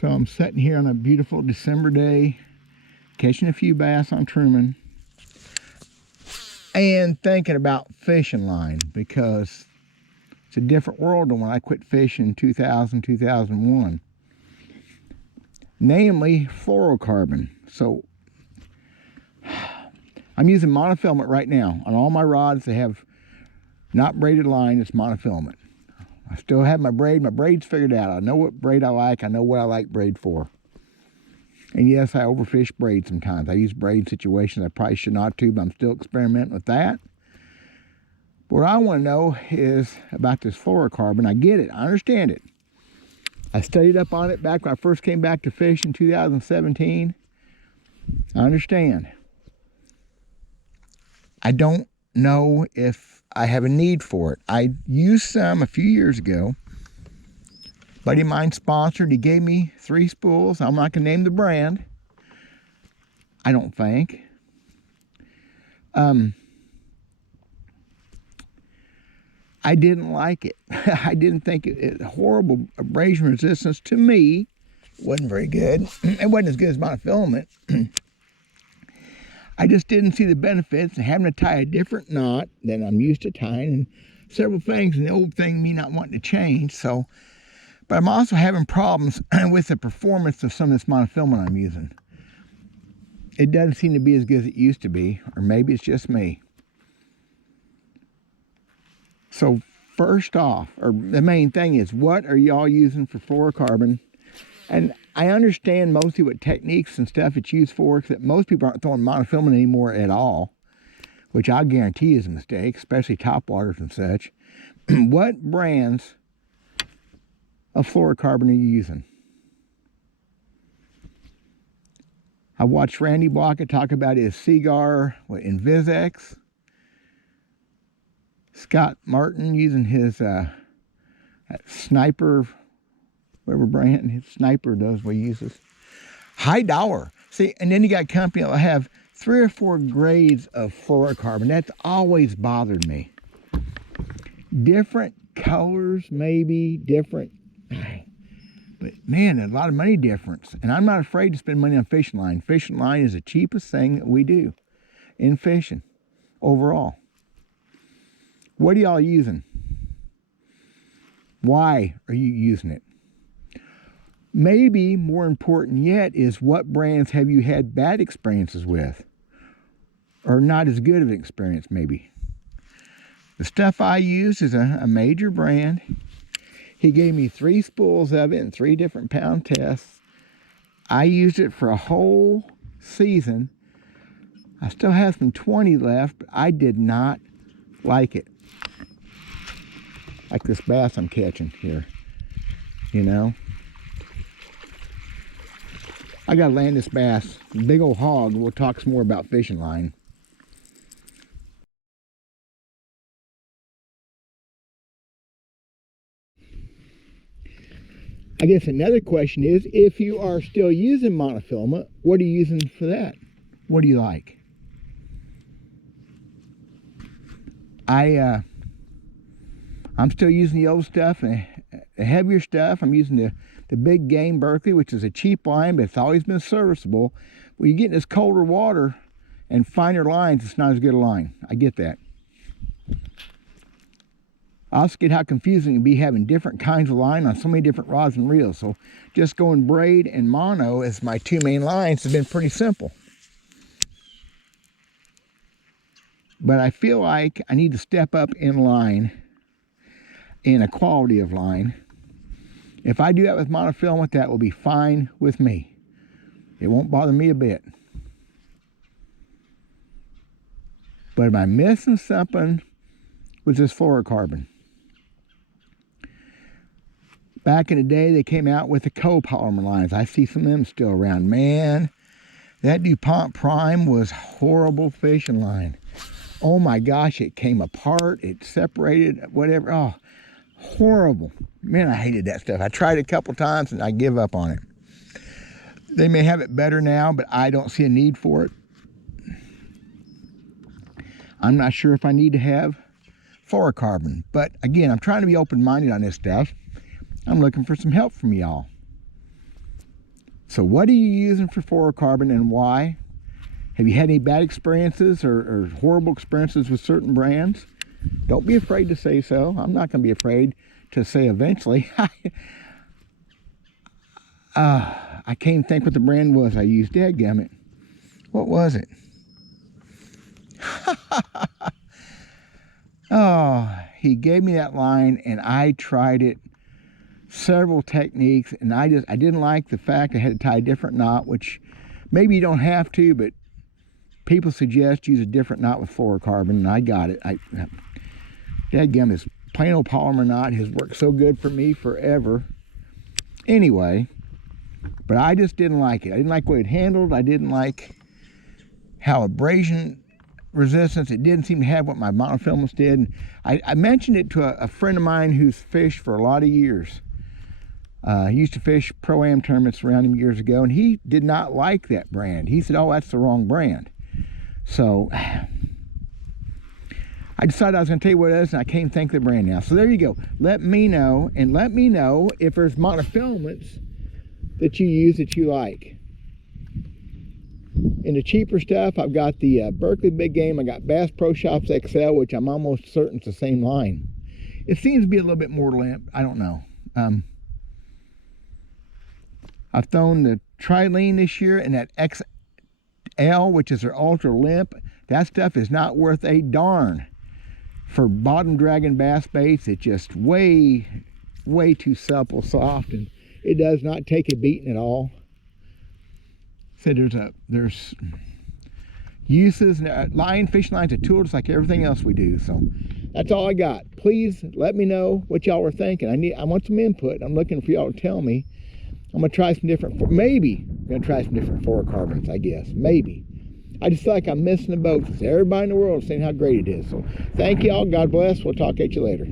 So I'm sitting here on a beautiful December day, catching a few bass on Truman, and thinking about fishing line, because it's a different world than when I quit fishing in 2000, 2001. Namely, fluorocarbon. So I'm using monofilament right now. On all my rods, they have not braided line, it's monofilament. I still have my braid. My braid's figured out. I know what braid I like. I know what I like braid for. And yes, I overfish braid sometimes. I use braid situations I probably should not to, but I'm still experimenting with that. What I want to know is about this fluorocarbon. I get it. I understand it. I studied up on it back when I first came back to fish in 2017. I understand. I don't know if I have a need for it. I used some a few years ago. A buddy of mine sponsored. He gave me 3 spools. I'm not going to name the brand. I don't think. I didn't like it. I didn't think it horrible abrasion resistance to me. Wasn't very good. It wasn't as good as monofilament. I just didn't see the benefits of having to tie a different knot than I'm used to tying, and several things, and the old thing, me not wanting to change. So, but I'm also having problems with the performance of some of this monofilament I'm using. It doesn't seem to be as good as it used to be, or maybe it's just me. So first off, or the main thing is, what are y'all using for fluorocarbon? And I understand mostly what techniques and stuff it's used for, because most people aren't throwing monofilament anymore at all, which I guarantee is a mistake, especially topwaters and such. What brands of fluorocarbon are you using? I watched Randy Blockett talk about his Seaguar Invisex. Scott Martin using his Sniper, whatever brand his Sniper does, what he uses. High dollar. See, and then you got a company that will have 3 or 4 grades of fluorocarbon. That's always bothered me. Different colors, maybe, different. But man, there's a lot of money difference. And I'm not afraid to spend money on fishing line. Fishing line is the cheapest thing that we do in fishing overall. What are y'all using? Why are you using it? Maybe more important yet is, what brands have you had bad experiences with? Or not as good of an experience, maybe. The stuff I use is a major brand. He gave me 3 spools of it in 3 different pound tests. I used it for a whole season. I still have some 20 left, but I did not like it. Like this bass I'm catching here, you know. I gotta land this bass, big old hog. We'll talk some more about fishing line. I guess another question is, if you are still using monofilament, what are you using for that? What do you like? I'm still using the old stuff, and the heavier stuff. I'm using the Big Game Berkley, which is a cheap line, but it's always been serviceable. When you get in this colder water and finer lines, it's not as good a line. I get that. I also get how confusing it can be having different kinds of line on so many different rods and reels. So just going braid and mono as my 2 main lines has been pretty simple. But I feel like I need to step up in line, in a quality of line. If I do that with monofilament, that will be fine with me. It won't bother me a bit. But am I missing something with this fluorocarbon? Back in the day, they came out with the copolymer lines. I see some of them still around. Man, that DuPont Prime was horrible fishing line. Oh my gosh, it came apart, it separated, whatever. Oh, horrible. Man, I hated that stuff. I tried it a couple times and I give up on it. They may have it better now, but I don't see a need for it. I'm not sure if I need to have fluorocarbon. But again, I'm trying to be open-minded on this stuff. I'm looking for some help from y'all. So what are you using for fluorocarbon and why? Have you had any bad experiences or horrible experiences with certain brands? Don't be afraid to say so. I'm not going to be afraid to say eventually. I can't think what the brand was I used. Dadgummit. What was it? Oh, he gave me that line and I tried it several techniques, and I didn't like the fact I had to tie a different knot, which maybe you don't have to, but people suggest use a different knot with fluorocarbon, and I got it. Dadgum, this plain old polymer knot has worked so good for me forever. Anyway, but I just didn't like it. I didn't like the way it handled. I didn't like how abrasion resistance, it didn't seem to have what my monofilament did. And I mentioned it to a friend of mine who's fished for a lot of years. He used to fish Pro-Am tournaments around him years ago, and he did not like that brand. He said, oh, that's the wrong brand. So I decided I was going to tell you what it is, and I can't think of the brand now. So there you go. Let me know, and let me know if there's monofilaments that you use that you like. In the cheaper stuff, I've got the Berkley Big Game. I got Bass Pro Shops XL, which I'm almost certain is the same line. It seems to be a little bit more limp. I don't know. I've thrown the Trilene this year and that XL, which is their ultra limp. That stuff is not worth a darn. For bottom dragging bass baits, it's just way too supple, soft, and it does not take a beating at all. So there's uses, and fishing line's a tool just like everything else we do. So that's all I got. Please let me know what y'all were thinking. I want some input. I'm looking for y'all to tell me. I'm gonna try some different, maybe I'm gonna try some different fluorocarbons, I guess, maybe. I just feel like I'm missing the boat because everybody in the world is saying how great it is. So thank y'all, God bless, we'll talk at you later.